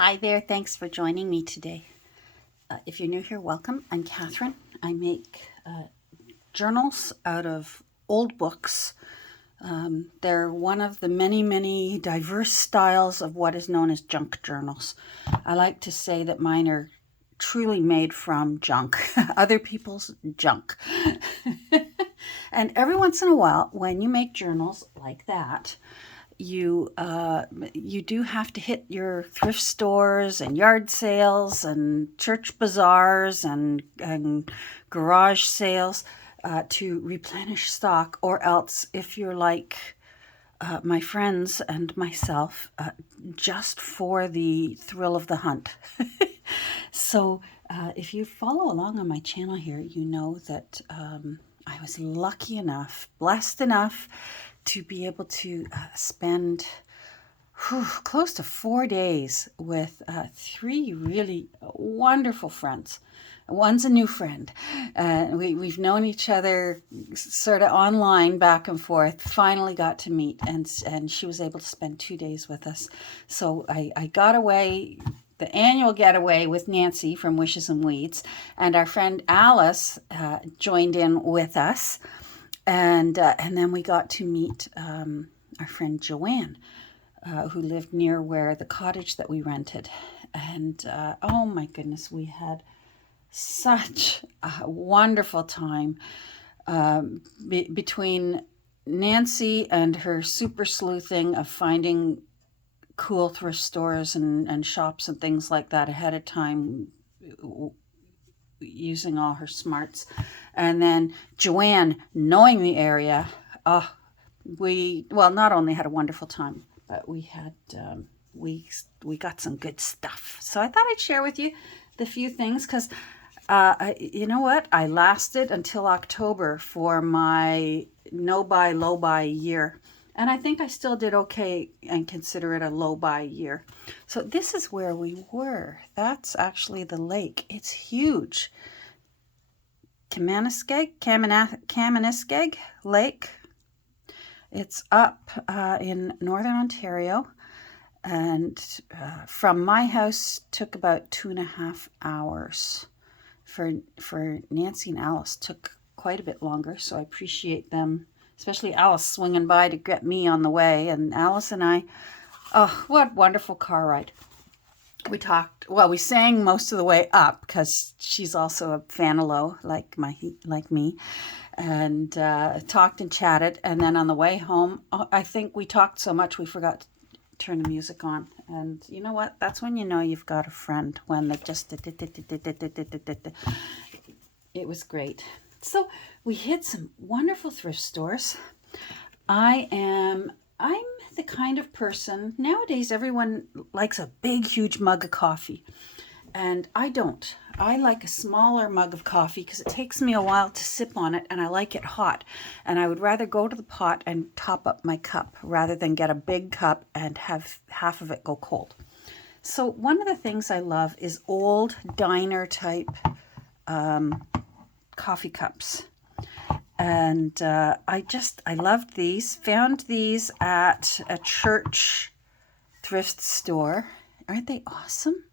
Hi there, thanks for joining me today. If you're new here, welcome. I'm Catherine. I make journals out of old books. They're one of the many, many diverse styles of what is known as junk journals. I like to say that mine are truly made from junk, other people's junk. And every once in a while, when you make journals like that, you do have to hit your thrift stores and yard sales and church bazaars and garage sales to replenish stock, or else if you're like my friends and myself, just for the thrill of the hunt. So if you follow along on my channel here, you know that I was lucky enough, blessed enough to be able to spend close to 4 days with three really wonderful friends. One's a new friend. We've known each other sort of online back and forth, finally got to meet, and she was able to spend 2 days with us. So I got away, the annual getaway with Nancy from Wishes and Weeds, and our friend Alice joined in with us. And then we got to meet our friend Joanne, who lived near where the cottage that we rented. And oh my goodness, we had such a wonderful time between Nancy and her super sleuthing of finding cool thrift stores and shops and things like that ahead of time, using all her smarts. And then Joanne, knowing the area, we not only had a wonderful time, but we had we got some good stuff. So I thought I'd share with you the few things, because you know what? I lasted until October for my no-buy, low-buy year. And I think I still did okay and consider it a low-buy year. So this is where we were. That's actually the lake. It's huge. Kamiskeg Lake. It's up in northern Ontario. And from my house took about 2.5 hours. For Nancy and Alice took quite a bit longer, so I appreciate them, especially Alice swinging by to get me on the way. And Alice and I, oh, what wonderful car ride. We sang most of the way up, because she's also a fan of low, like me, and talked and chatted. And then on the way home, I think we talked so much we forgot to turn the music on. And you know what? That's when you know you've got a friend, when they just it was great. So we hit some wonderful thrift stores. I'm the kind of person, nowadays everyone likes a big, huge mug of coffee. And I don't. I like a smaller mug of coffee because it takes me a while to sip on it, and I like it hot. And I would rather go to the pot and top up my cup rather than get a big cup and have half of it go cold. So one of the things I love is old diner type coffee cups. And I loved these. Found these at a church thrift store. Aren't they awesome?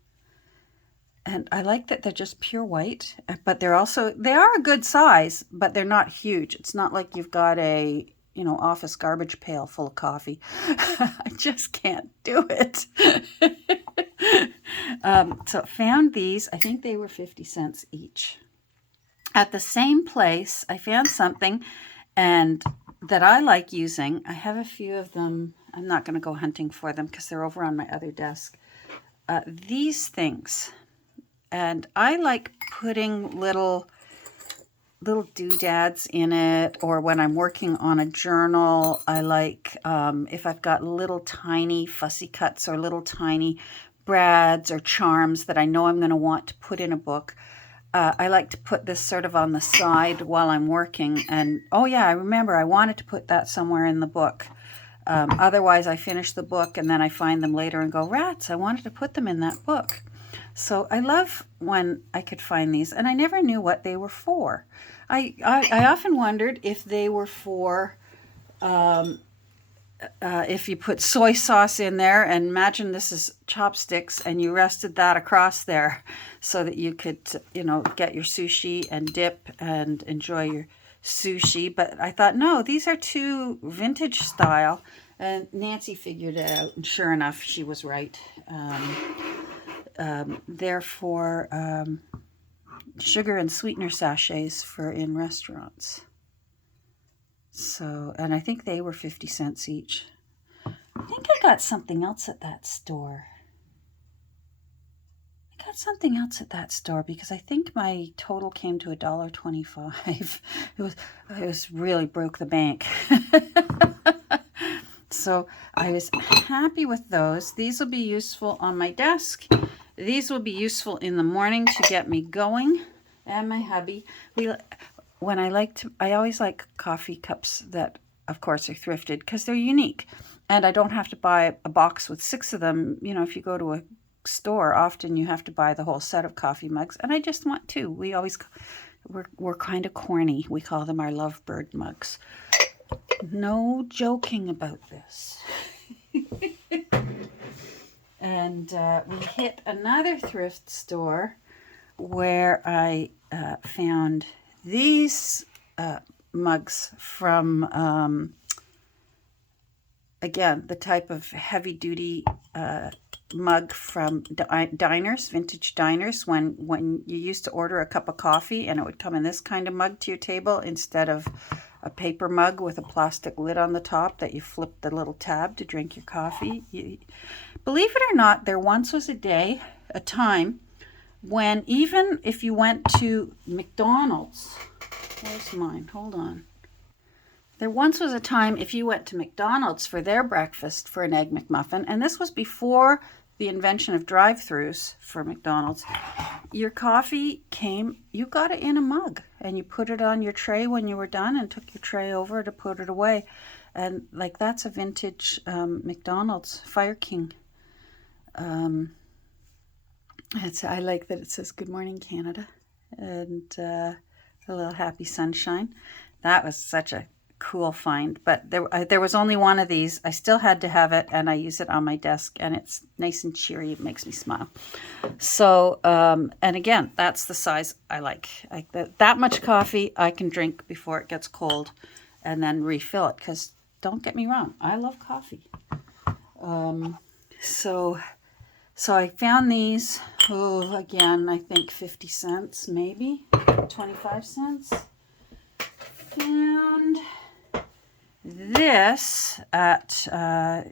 And I like that they're just pure white, but they are a good size, but they're not huge. It's not like you've got a, office garbage pail full of coffee. I just can't do it. So found these. I think they were 50 cents each. At the same place, I found something and that I like using. I have a few of them. I'm not going to go hunting for them because they're over on my other desk. These things. And I like putting little doodads in it, or when I'm working on a journal, I like, if I've got little tiny fussy cuts or little tiny brads or charms that I know I'm going to want to put in a book, I like to put this sort of on the side while I'm working. And, oh yeah, I remember I wanted to put that somewhere in the book. Otherwise, I finish the book and then I find them later and go, rats, I wanted to put them in that book. So I love when I could find these, and I never knew what they were for. I often wondered if they were for if you put soy sauce in there, and imagine this is chopsticks, and you rested that across there so that you could, get your sushi and dip and enjoy your sushi. But I thought, no, these are too vintage style. And Nancy figured it out, and sure enough, she was right. Therefore, sugar and sweetener sachets for in restaurants. So, and I think they were 50 cents each. I think I got something else at that store. Because I think my total came to $1.25. It was really broke the bank. So I was happy with those. These will be useful on my desk. These will be useful in the morning to get me going. And my hubby, I always like coffee cups that, of course, are thrifted because they're unique. And I don't have to buy a box with 6 of them. If you go to a store, often you have to buy the whole set of coffee mugs. And I just want 2. We're kind of corny. We call them our lovebird mugs. No joking about this. And we hit another thrift store where I found these mugs from, again, the type of heavy-duty mug from diners, vintage diners, when you used to order a cup of coffee and it would come in this kind of mug to your table instead of a paper mug with a plastic lid on the top that you flip the little tab to drink your coffee. Believe it or not, there once was a time when even if you went to McDonald's, where's mine? Hold on. There once was a time if you went to McDonald's for their breakfast for an Egg McMuffin, and this was before the invention of drive-thrus for McDonald's, your coffee you got it in a mug, and you put it on your tray when you were done and took your tray over to put it away. And that's a vintage McDonald's Fire King. I like that it says "Good Morning Canada" and a little happy sunshine. That was such a cool find, but there was only one of these. I still had to have it, and I use it on my desk, and it's nice and cheery. It makes me smile. So, and again, that's the size I like. That much coffee I can drink before it gets cold, and then refill it. Because don't get me wrong, I love coffee. So I found these. Again, I think 50 cents, maybe 25 cents. Found this at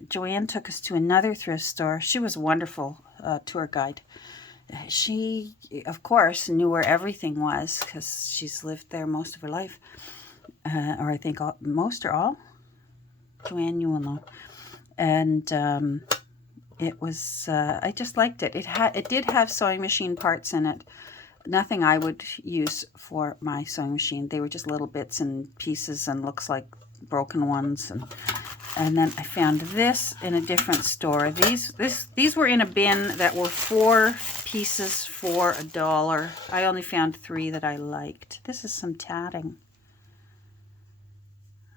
Joanne took us to another thrift store. She was a wonderful tour guide. She, of course, knew where everything was because she's lived there most of her life, or I think most or all. Joanne, you will know. And it was I just liked it. It did have sewing machine parts in it. Nothing I would use for my sewing machine. They were just little bits and pieces and looks like broken ones. And then I found this in a different store. These were in a bin that were 4 pieces for $1. I only found 3 that I liked. This is some tatting.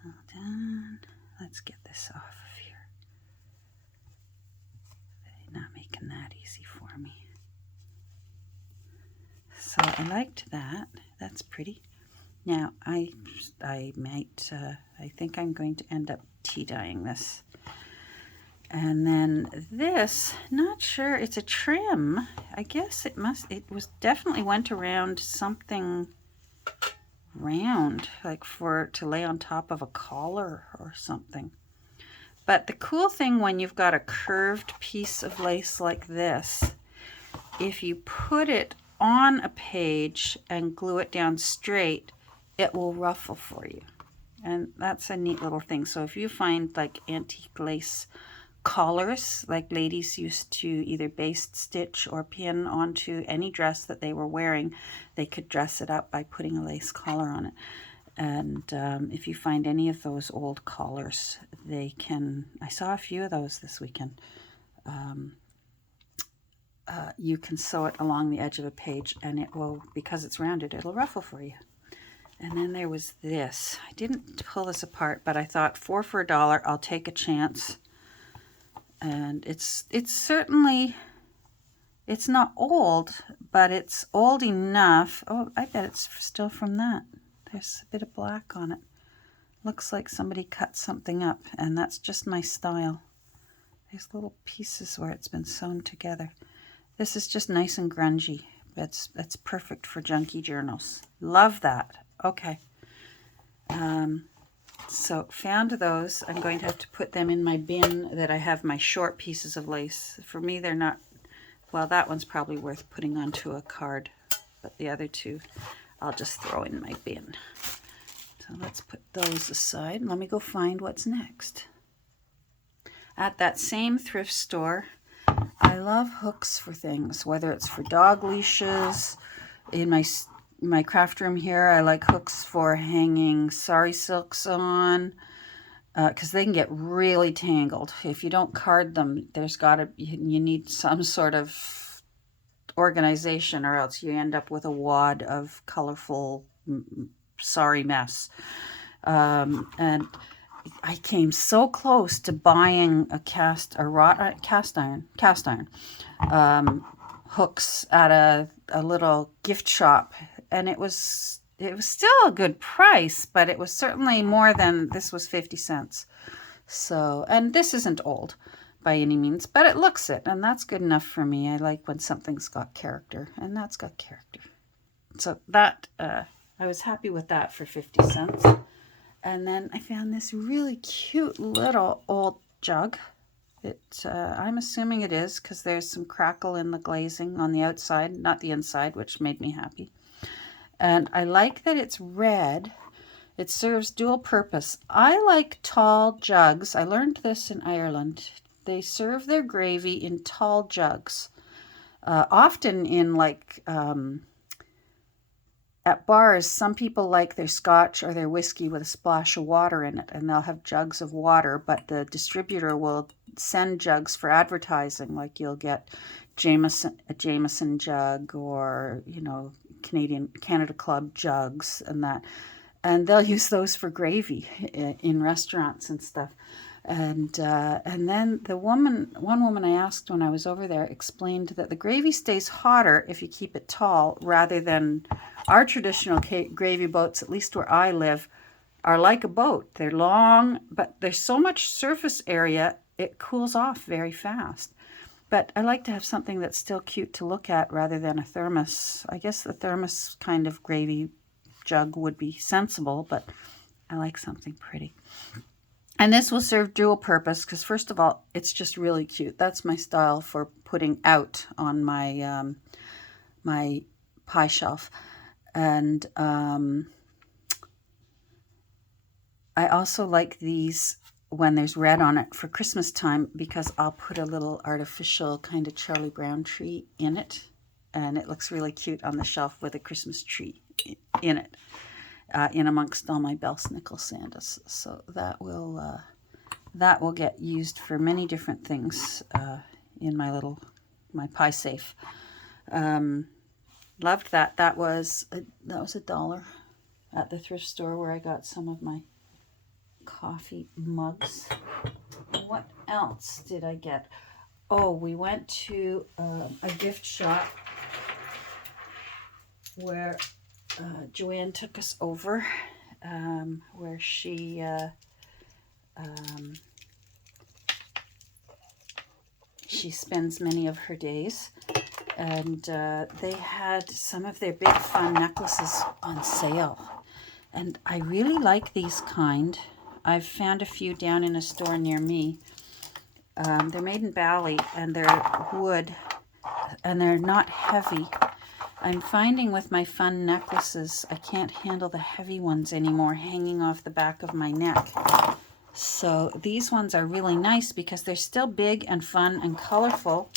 Hold on. Let's get this off of here. They're not making that easy for me. So I liked that. That's pretty. Now I might. I think I'm going to end up tea dyeing this. And then this, not sure. It's a trim. I guess it definitely went around something round, like to lay on top of a collar or something. But the cool thing when you've got a curved piece of lace like this, if you put it on a page and glue it down straight, it will ruffle for you. And that's a neat little thing. So if you find like antique lace collars, like ladies used to either baste stitch or pin onto any dress that they were wearing, they could dress it up by putting a lace collar on it. And if you find any of those old collars, I saw a few of those this weekend. You can sew it along the edge of a page, and it will, because it's rounded, it'll ruffle for you. And then there was this. I didn't pull this apart, but I thought 4 for $1, I'll take a chance. And it's certainly, it's not old, but it's old enough. Oh, I bet it's still from that. There's a bit of black on it. Looks like somebody cut something up, and that's just my style. There's little pieces where it's been sewn together. This is just nice and grungy. That's perfect for junky journals. Love that. Okay. So found those. I'm going to have to put them in my bin that I have my short pieces of lace. For me, they're not, well, that one's probably worth putting onto a card, but the other two I'll just throw in my bin. So let's put those aside. Let me go find what's next. At that same thrift store, I love hooks for things, whether it's for dog leashes. In my craft room here, I like hooks for hanging sari silks on, because they can get really tangled. If you don't card them, you need some sort of organization, or else you end up with a wad of colorful sari mess. And I came so close to buying a cast iron hooks at a little gift shop, and it was still a good price, but it was certainly more than this. Was 50 cents. So, and this isn't old by any means, but it looks it, and that's good enough for me. I like when something's got character, and that's got character. So that I was happy with that for 50 cents. And then I found this really cute little old jug. I'm assuming it is, because there's some crackle in the glazing on the outside, not the inside, which made me happy. And I like that it's red. It serves dual purpose. I like tall jugs. I learned this in Ireland. They serve their gravy in tall jugs. Often in at bars, some people like their scotch or their whiskey with a splash of water in it, and they'll have jugs of water, but the distributor will send jugs for advertising. Like you'll get a Jameson jug, or, Canada Club jugs and that. And they'll use those for gravy in restaurants and stuff. And then one woman I asked when I was over there explained that the gravy stays hotter if you keep it tall, rather than our traditional gravy boats, at least where I live, are like a boat. They're long, but there's so much surface area, it cools off very fast. But I like to have something that's still cute to look at rather than a thermos. I guess the thermos kind of gravy jug would be sensible, but I like something pretty. And this will serve dual purpose, because first of all, it's just really cute. That's my style for putting out on my my pie shelf. And I also like these when there's red on it for Christmas time, because I'll put a little artificial kind of Charlie Brown tree in it, and it looks really cute on the shelf with a Christmas tree in it. In amongst all my Belsnickel sandals. So that will get used for many different things in my pie safe. Loved that. That was $1 at the thrift store where I got some of my coffee mugs. What else did I get? Oh, we went to a gift shop where Joanne took us over, where she spends many of her days, and they had some of their big fun necklaces on sale, and I really like these kind. I've found a few down in a store near me. They're made in Bali, and they're wood, and they're not heavy. I'm finding with my fun necklaces, I can't handle the heavy ones anymore hanging off the back of my neck. So these ones are really nice because they're still big and fun and colorful,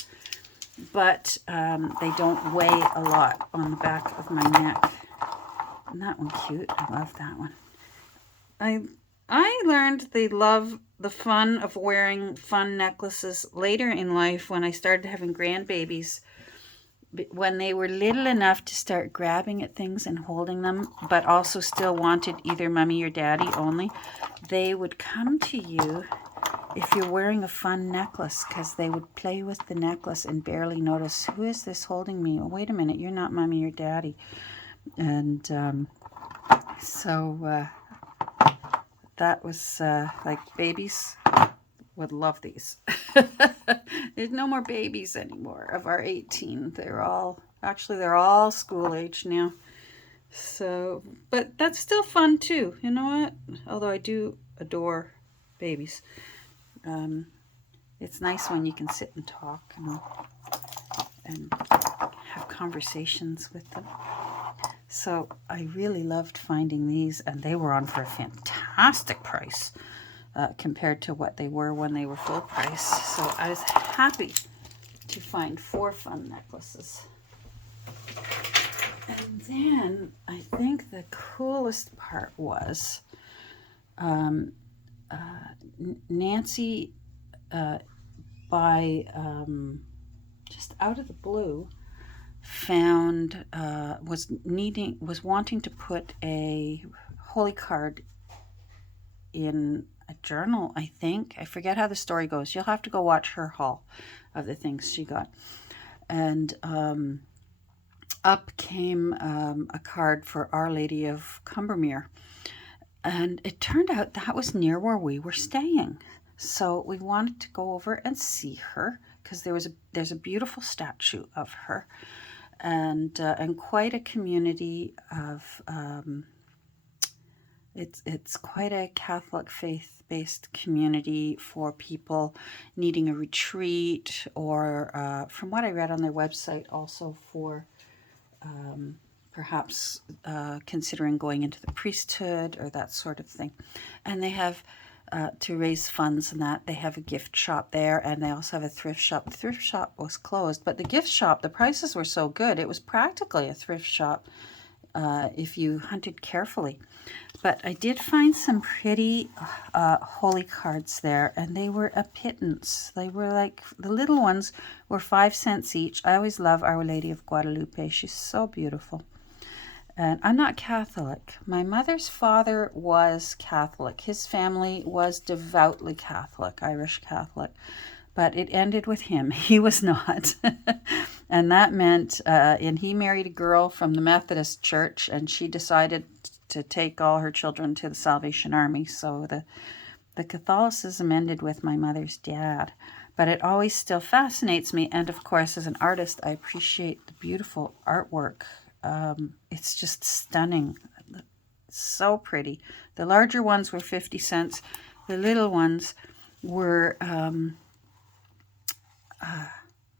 but they don't weigh a lot on the back of my neck. Isn't that one cute? I love that one. I learned the fun of wearing fun necklaces later in life when I started having grandbabies. when they were little enough to start grabbing at things and holding them, but also still wanted either mommy or daddy only, they would come to you if you're wearing a fun necklace, because they would play with the necklace and barely notice, who is this holding me? Oh, wait a minute, you're not mommy or daddy. And so that was like, babies would love these. There's no more babies anymore of our 18. They're all school age now. So, but that's still fun too. You know what? Although I do adore babies. It's nice when you can sit and talk and have conversations with them. So I really loved finding these, and they were on for a fantastic price compared to what they were when they were full price. So I was happy to find 4 fun necklaces. And then I think the coolest part was Nancy, just out of the blue, found was wanting to put a holy card in a journal, I think. I forget how the story goes. You'll have to go watch her haul of the things she got. And up came a card for Our Lady of Combermere. And it turned out that was near where we were staying. So we wanted to go over and see her, because there's a beautiful statue of her, and quite a community of it's quite a Catholic faith-based community for people needing a retreat, or from what I read on their website, also for perhaps considering going into the priesthood or that sort of thing. And they have, to raise funds and that, they have a gift shop there, and they also have a thrift shop. The thrift shop was closed, but the gift shop, the prices were so good, it was practically a thrift shop if you hunted carefully. But I did find some pretty holy cards there, and they were a pittance. They were like, the little ones were 5 cents each. I always love Our Lady of Guadalupe. She's so beautiful. And I'm not Catholic. My mother's father was Catholic. His family was devoutly Catholic, Irish Catholic. But it ended with him. He was not. And that meant, and he married a girl from the Methodist Church, and she decided to take all her children to the Salvation Army. So the Catholicism ended with my mother's dad. But it always still fascinates me. And of course, as an artist, I appreciate the beautiful artwork. It's just stunning. So pretty. The larger ones were 50 cents. The little ones were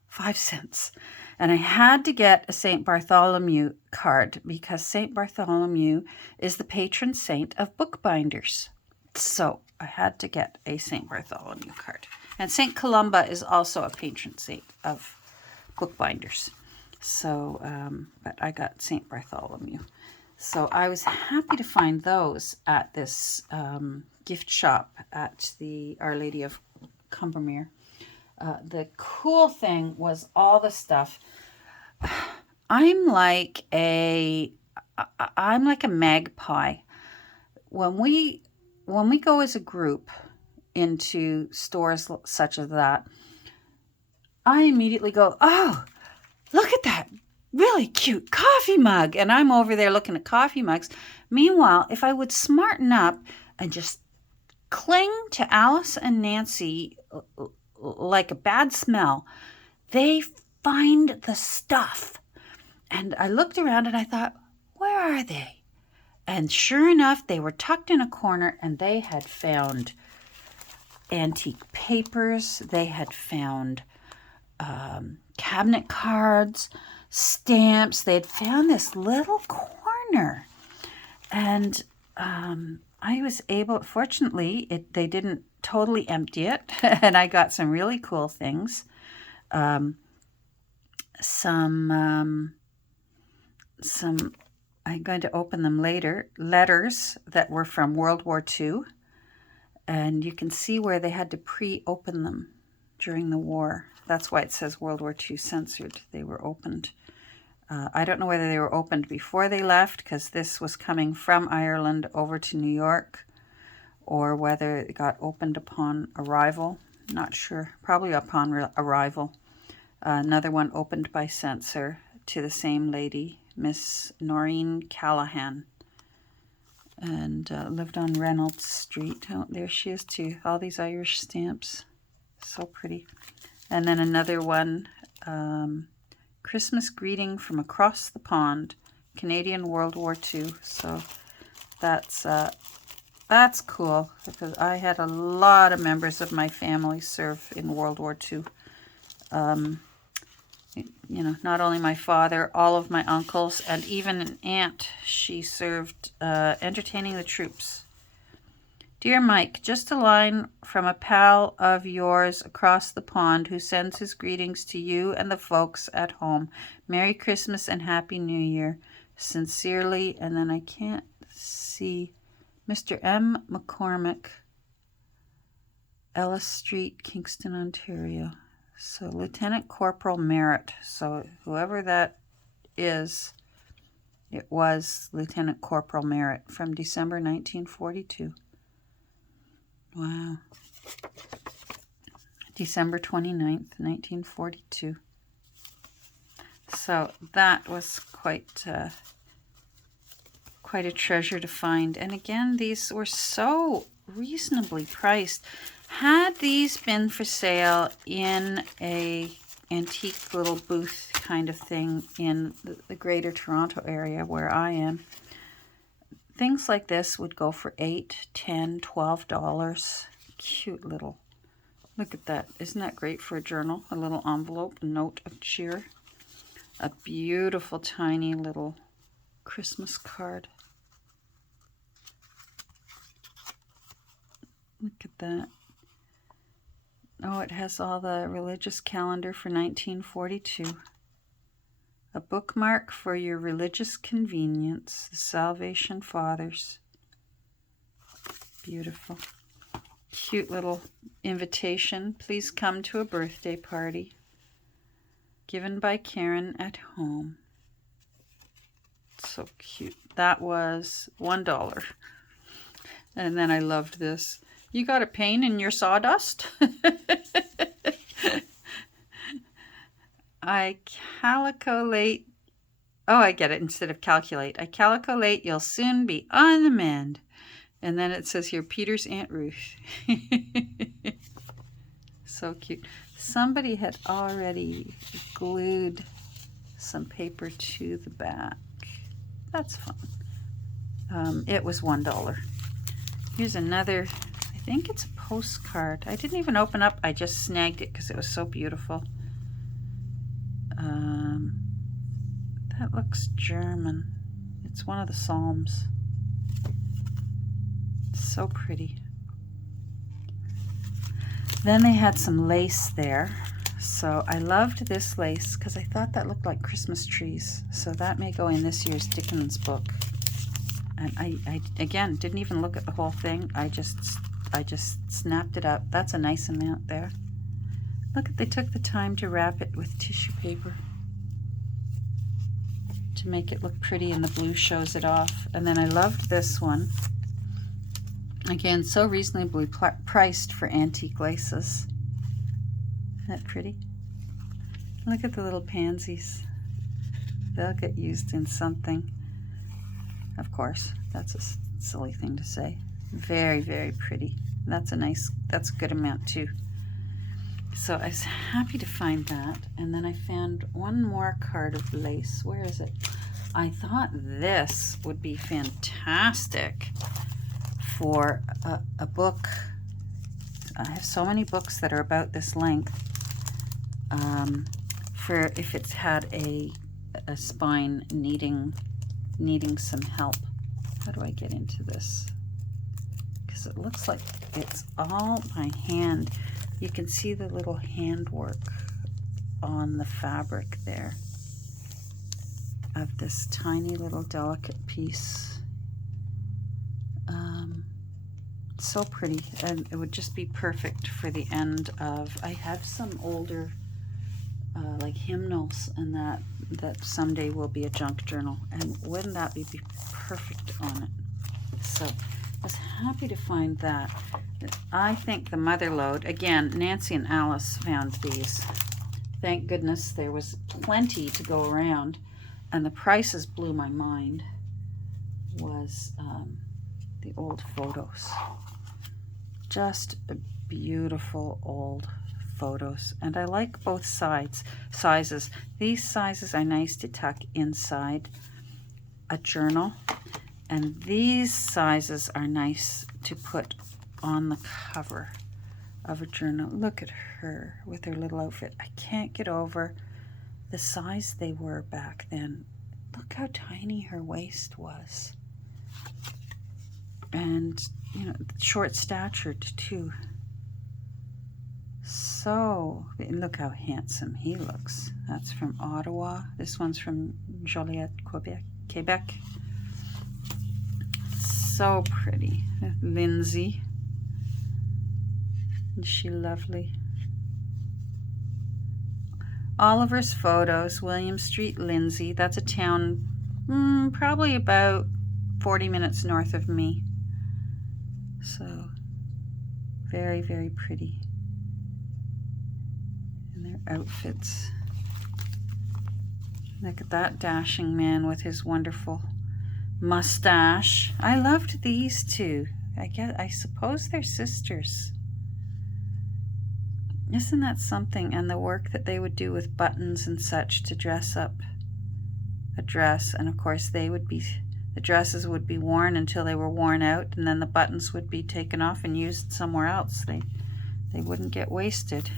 5 cents. And I had to get a St. Bartholomew card, because St. Bartholomew is the patron saint of bookbinders. So I had to get a St. Bartholomew card. And St. Columba is also a patron saint of bookbinders. So, but I got St. Bartholomew. So I was happy to find those at this gift shop at the Our Lady of Combermere. The cool thing was all the stuff. I'm like a magpie. When we go as a group into stores such as that, I immediately go, oh, look at that really cute coffee mug. And I'm over there looking at coffee mugs. Meanwhile, if I would smarten up and just cling to Alice and Nancy like a bad smell, they find the stuff. And I looked around and I thought, where are they? And sure enough, they were tucked in a corner, and they had found antique papers. They had found cabinet cards, stamps. They had found this little corner. And I was able, fortunately, they didn't totally empty it, and I got some really cool things. Some I'm going to open them later, letters that were from World War II, and you can see where they had to pre-open them during the war. That's why it says World War II censored. They were opened. I don't know whether they were opened before they left, because this was coming from Ireland over to New York, or whether it got opened upon arrival. Not sure. Probably upon arrival. Another one opened by censor to the same lady, Miss Noreen Callahan, and lived on Reynolds Street. Oh, there she is too. All these Irish stamps. So pretty. And then another one, Christmas Greeting from Across the Pond, Canadian World War II. So that's cool, because I had a lot of members of my family serve in World War II. You know, not only my father, all of my uncles, and even an aunt. She served entertaining the troops. Dear Mike, just a line from a pal of yours across the pond who sends his greetings to you and the folks at home. Merry Christmas and Happy New Year. Sincerely, and then I can't see, Mr. M. McCormick, Ellis Street, Kingston, Ontario. So Lieutenant Corporal Merritt. So whoever that is, it was Lieutenant Corporal Merritt from December 1942. Wow. December 29th, 1942. So that was quite a treasure to find. And again, these were so reasonably priced. Had these been for sale in a antique little booth kind of thing in the greater Toronto area where I am, things like this would go for $8, $10, $12. Cute little. Look at that. Isn't that great for a journal? A little envelope, a note of cheer. A beautiful tiny little Christmas card. Look at that. Oh, it has all the religious calendar for 1942. A bookmark for your religious convenience, the Salvation Fathers. Beautiful. Cute little invitation. Please come to a birthday party. Given by Karen at home. So cute. That was $1. And then I loved this. You got a pain in your sawdust? I calicolate. Oh, I get it. Instead of calculate, I calicolate you'll soon be on the mend. And then it says here, Peter's Aunt Ruth. So cute. Somebody had already glued some paper to the back. That's fun. It was $1. Here's another, I think it's a postcard. I didn't even open up. I just snagged it because it was so beautiful. That looks German. It's one of the Psalms. It's so pretty. Then they had some lace there. So I loved this lace because I thought that looked like Christmas trees. So that may go in this year's Dickens book. And I again, didn't even look at the whole thing. I just snapped it up. That's a nice amount there. Look, they took the time to wrap it with tissue paper to make it look pretty, and the blue shows it off. And then I loved this one. Again, so reasonably priced for antique laces. Isn't that pretty? Look at the little pansies. They'll get used in something. Of course, that's a silly thing to say. Very, very pretty. That's a good amount too. So I was happy to find that. And then I found one more card of lace. Where is it? I thought this would be fantastic for a book. I have so many books that are about this length. For if it's had a spine needing some help. How do I get into this? Because it looks like it's all by hand. You can see the little handwork on the fabric there of this tiny little delicate piece. So pretty, and it would just be perfect for the end of, I have some older like hymnals and that someday will be a junk journal, and wouldn't that be perfect on it? So I was happy to find that. I think the mother load, again, Nancy and Alice found these. Thank goodness there was plenty to go around, and the prices blew my mind, was the old photos. Just beautiful old photos, and I like both sizes. These sizes are nice to tuck inside a journal, and these sizes are nice to put on the cover of a journal. Look at her with her little outfit. I can't get over the size they were back then. Look how tiny her waist was, and you know, short-statured too. So, look how handsome he looks. That's from Ottawa. This one's from Joliet, Quebec. So pretty. Lindsay. Is she lovely? Oliver's Photos, William Street, Lindsay. That's a town probably about 40 minutes north of me. So, very, very pretty. Outfits. Look at that dashing man with his wonderful mustache. I loved these two. I suppose they're sisters. Isn't that something? And the work that they would do with buttons and such to dress up a dress, and of course the dresses would be worn until they were worn out, and then the buttons would be taken off and used somewhere else. They wouldn't get wasted.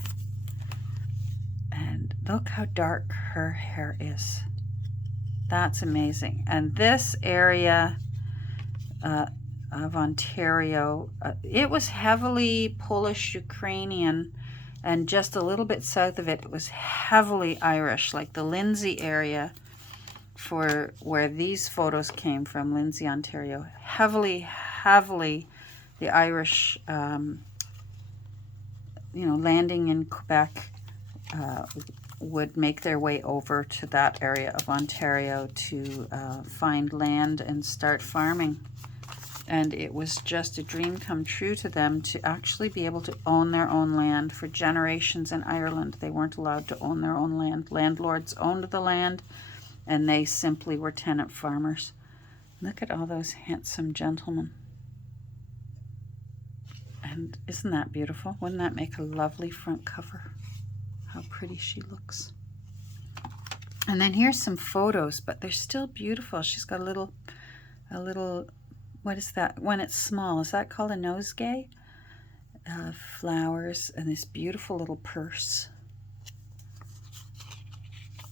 And look how dark her hair is. That's amazing. And this area of Ontario, it was heavily Polish-Ukrainian, and just a little bit south of it, it was heavily Irish, like the Lindsay area for where these photos came from, Lindsay, Ontario. Heavily the Irish, landing in Quebec, would make their way over to that area of Ontario to find land and start farming. And it was just a dream come true to them to actually be able to own their own land. For generations in Ireland, they weren't allowed to own their own land. Landlords owned the land, and they simply were tenant farmers. Look at all those handsome gentlemen. And isn't that beautiful? Wouldn't that make a lovely front cover? How pretty she looks. And then here's some photos, but they're still beautiful. She's got a little, what is that? When it's small, is that called a nosegay? Flowers and this beautiful little purse.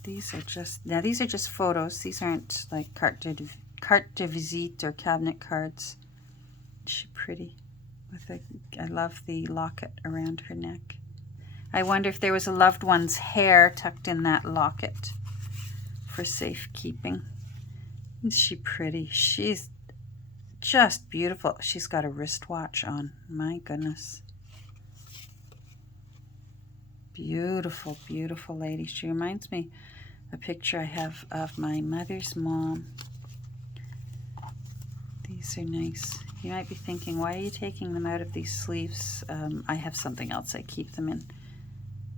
These are just photos. These aren't like carte de visite or cabinet cards. Is she pretty? I love the locket around her neck. I wonder if there was a loved one's hair tucked in that locket for safekeeping. Is she pretty? She's just beautiful. She's got a wristwatch on. My goodness. Beautiful, beautiful lady. She reminds me of a picture I have of my mother's mom. These are nice. You might be thinking, why are you taking them out of these sleeves? I have something else I keep them in.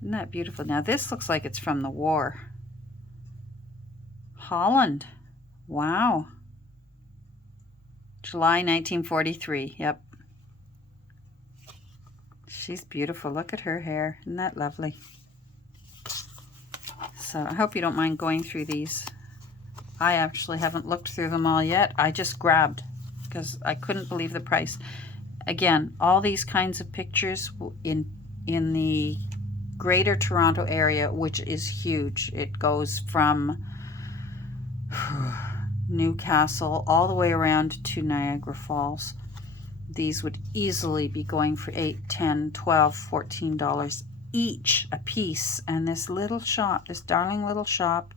Isn't that beautiful? Now this looks like it's from the war. Holland. Wow. July 1943. Yep. She's beautiful. Look at her hair. Isn't that lovely? So I hope you don't mind going through these. I actually haven't looked through them all yet. I just grabbed because I couldn't believe the price. Again, all these kinds of pictures in the Greater Toronto area, which is huge. It goes from Newcastle all the way around to Niagara Falls. These would easily be going for $8, $10, $12, $14 each a piece. And this little shop, this darling little shop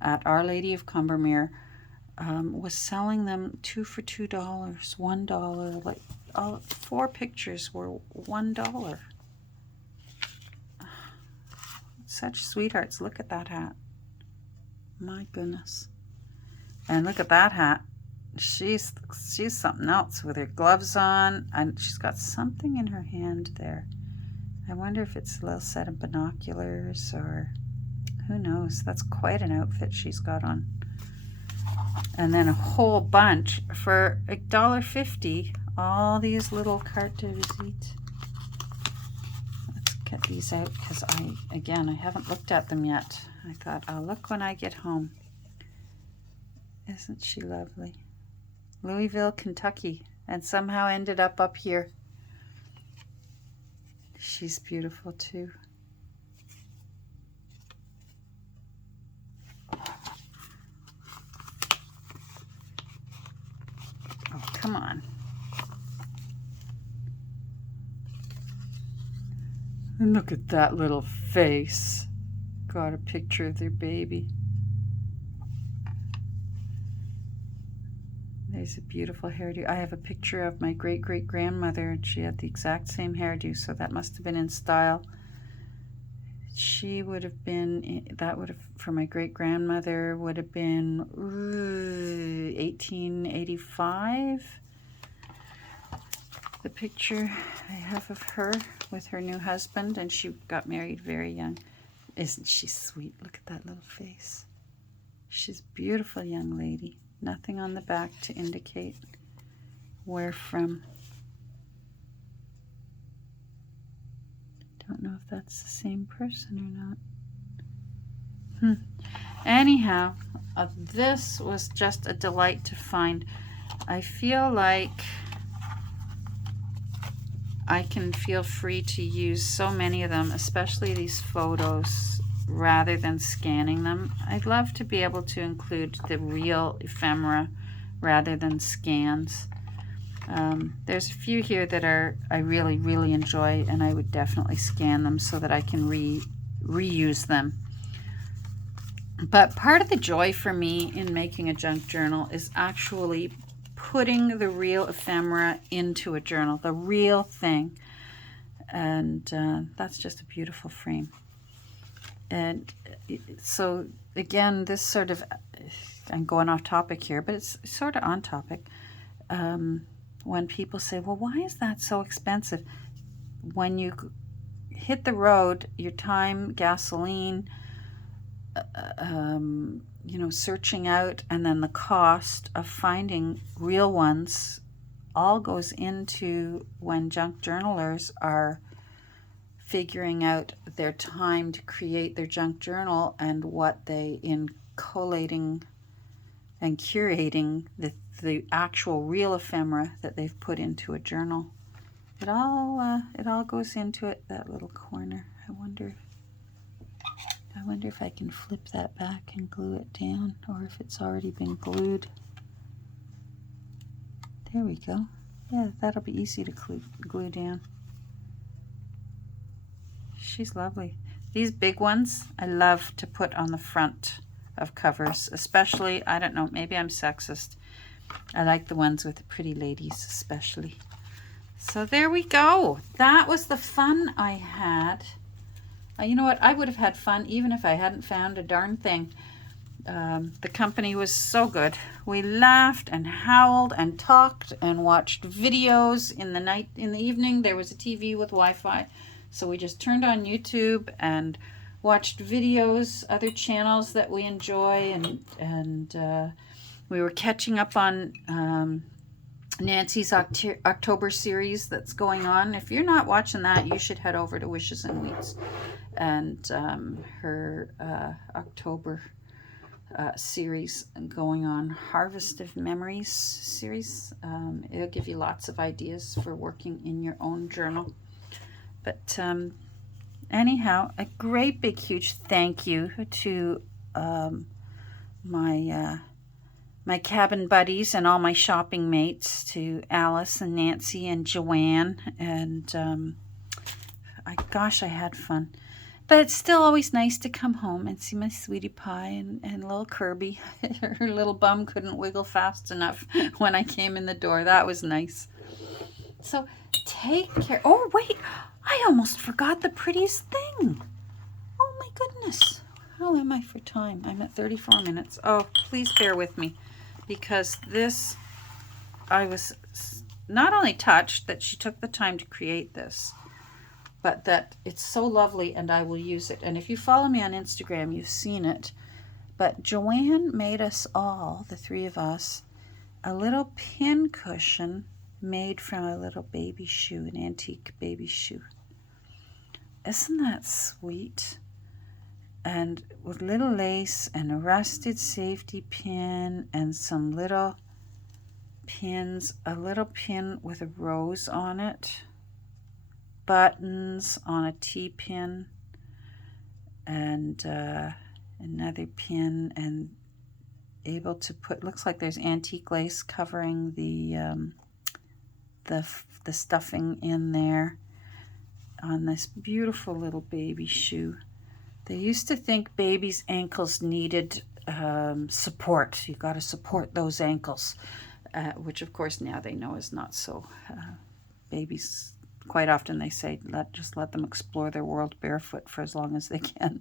at Our Lady of Combermere, was selling them 2 for $2, $1. Like, all 4 pictures were $1. Such sweethearts. Look at that hat. My goodness. And look at that hat. She's something else with her gloves on, and she's got something in her hand there. I wonder if it's a little set of binoculars, or who knows. That's quite an outfit she's got on. And then a whole bunch for $1.50. All these little carte de visite. Let's get these out because I haven't looked at them yet. I thought I'll look when I get home. Isn't she lovely? Louisville, Kentucky, and somehow ended up here. She's beautiful too. Oh, come on. And look at that little face. Got a picture of their baby. There's a beautiful hairdo. I have a picture of my great-great-grandmother, and she had the exact same hairdo, so that must have been in style. She would have been, that would have, for my great-grandmother, would have been 1885. The picture I have of her with her new husband, and she got married very young. Isn't she sweet? Look at that little face. She's a beautiful young lady. Nothing on the back to indicate where from. Don't know if that's the same person or not. Anyhow, this was just a delight to find. I feel like I can feel free to use so many of them, especially these photos, rather than scanning them. I'd love to be able to include the real ephemera rather than scans. There's a few here that I really enjoy, and I would definitely scan them so that I can reuse them. But part of the joy for me in making a junk journal is actually putting the real ephemera into a journal, the real thing. And that's just a beautiful frame. And so again, this sort of, I'm going off topic here, but it's sort of on topic. When people say, well, why is that so expensive? When you hit the road, your time, gasoline, searching out, and then the cost of finding real ones all goes into when junk journalers are figuring out their time to create their junk journal and what they, in collating and curating the actual real ephemera that they've put into a journal. It all goes into it, that little corner. I wonder if I can flip that back and glue it down, or if it's already been glued. There we go. Yeah, that'll be easy to glue down. She's lovely. These big ones I love to put on the front of covers, especially, I don't know, maybe I'm sexist. I like the ones with the pretty ladies especially. So there we go. That was the fun I had. You know what? I would have had fun even if I hadn't found a darn thing. The company was so good. We laughed and howled and talked and watched videos in the night. In the evening, there was a TV with Wi-Fi. So we just turned on YouTube and watched videos, other channels that we enjoy, and we were catching up on Nancy's October series that's going on. If you're not watching that, you should head over to Wishes and Weeds and her October series going on, Harvest of Memories series. It'll give you lots of ideas for working in your own journal. But anyhow, a great big huge thank you to my cabin buddies and all my shopping mates, to Alice and Nancy and Joanne, and gosh, I had fun. But it's still always nice to come home and see my sweetie pie and little Kirby. Her little bum couldn't wiggle fast enough when I came in the door. That was nice. So take care. Oh, wait, I almost forgot the prettiest thing. Oh my goodness. How am I for time? I'm at 34 minutes. Oh, please bear with me, because this, I was not only touched that she took the time to create this, but that it's so lovely and I will use it. And if you follow me on Instagram, you've seen it. But Joanne made us all, the three of us, a little pin cushion made from a little baby shoe, an antique baby shoe. Isn't that sweet? And with little lace and a rusted safety pin and some little pins, a little pin with a rose on it, buttons on a T-pin, and another pin, and able to put, looks like there's antique lace covering the stuffing in there on this beautiful little baby shoe. They used to think babies' ankles needed support. You got to support those ankles, which of course now they know is not so. Babies, quite often they say, just let them explore their world barefoot for as long as they can.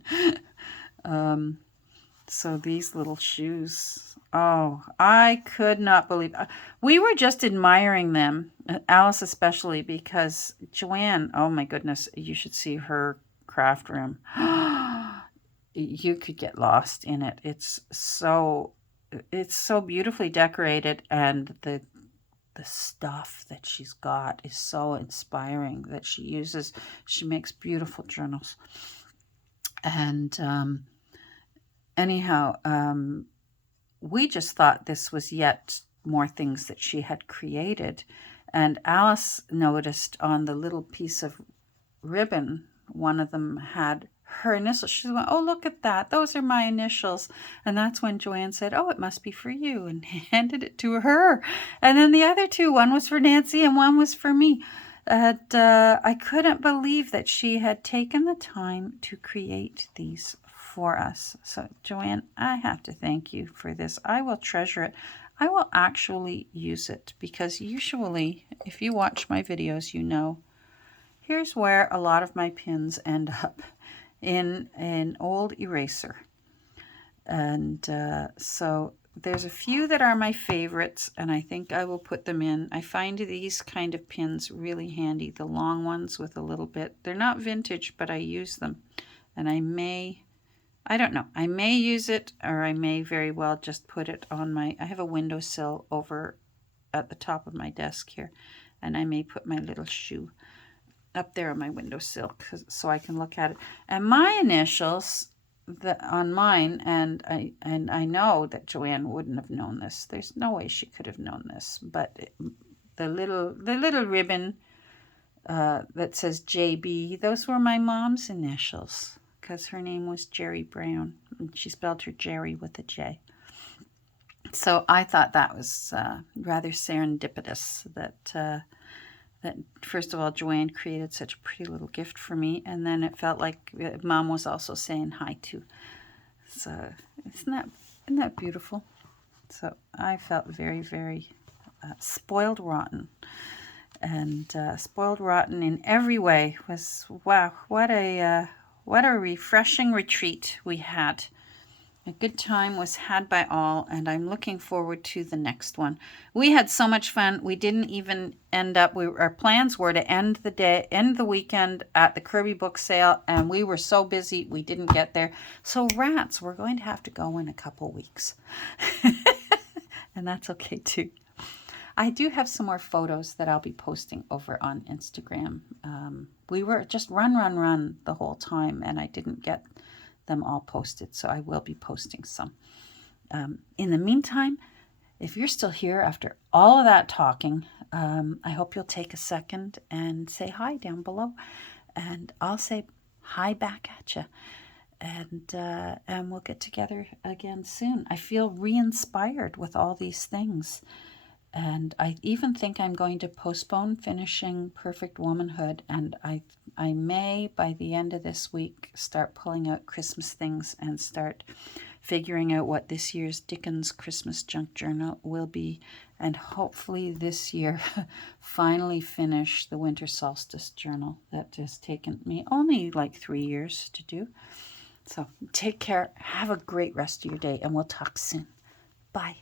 So these little shoes, oh, I could not believe. We were just admiring them, Alice especially, because Joanne, oh my goodness, you should see her craft room. You could get lost in it. It's so beautifully decorated, and the stuff that she's got is so inspiring that she uses. She makes beautiful journals. And anyhow, we just thought this was yet more things that she had created. And Alice noticed on the little piece of ribbon, one of them had her initials. She went, oh, look at that. Those are my initials. And that's when Joanne said, oh, it must be for you, and handed it to her. And then the other two, one was for Nancy and one was for me. And I couldn't believe that she had taken the time to create these for us. So Joanne, I have to thank you for this. I will treasure it. I will actually use it, because usually if you watch my videos, you know, here's where a lot of my pins end up, in an old eraser. And so there's a few that are my favorites, and I think I will put them in. I find these kind of pins really handy, the long ones with a little bit. They're not vintage, but I use them. And I don't know, I may use it, or I may very well just put it on I have a windowsill over at the top of my desk here, and I may put my little shoe up there on my windowsill so I can look at it. And my initials on mine, and I know that Joanne wouldn't have known this. There's no way she could have known this, but the little ribbon that says JB, those were my mom's initials, because her name was Jerry Brown, and she spelled her Jerry with a J. So I thought that was rather serendipitous that first of all, Joanne created such a pretty little gift for me, and then it felt like Mom was also saying hi too. So isn't that beautiful? So I felt very, very spoiled rotten, and spoiled rotten in every way. Was, wow, what a refreshing retreat we had. A good time was had by all, and I'm looking forward to the next one. We had so much fun. We didn't even end up, our plans were to end the weekend at the Kirby book sale, and we were so busy we didn't get there. So rats, we're going to have to go in a couple weeks. And that's okay too. I do have some more photos that I'll be posting over on Instagram. We were just run the whole time, and I didn't get them all posted, so I will be posting some. In the meantime, if you're still here after all of that talking, I hope you'll take a second and say hi down below, and I'll say hi back at you, and we'll get together again soon. I feel re-inspired with all these things, and I even think I'm going to postpone finishing Perfect Womanhood, and I may, by the end of this week, start pulling out Christmas things and start figuring out what this year's Dickens Christmas Junk Journal will be, and hopefully this year finally finish the winter solstice journal that has taken me only like 3 years to do. So take care. Have a great rest of your day, and we'll talk soon. Bye.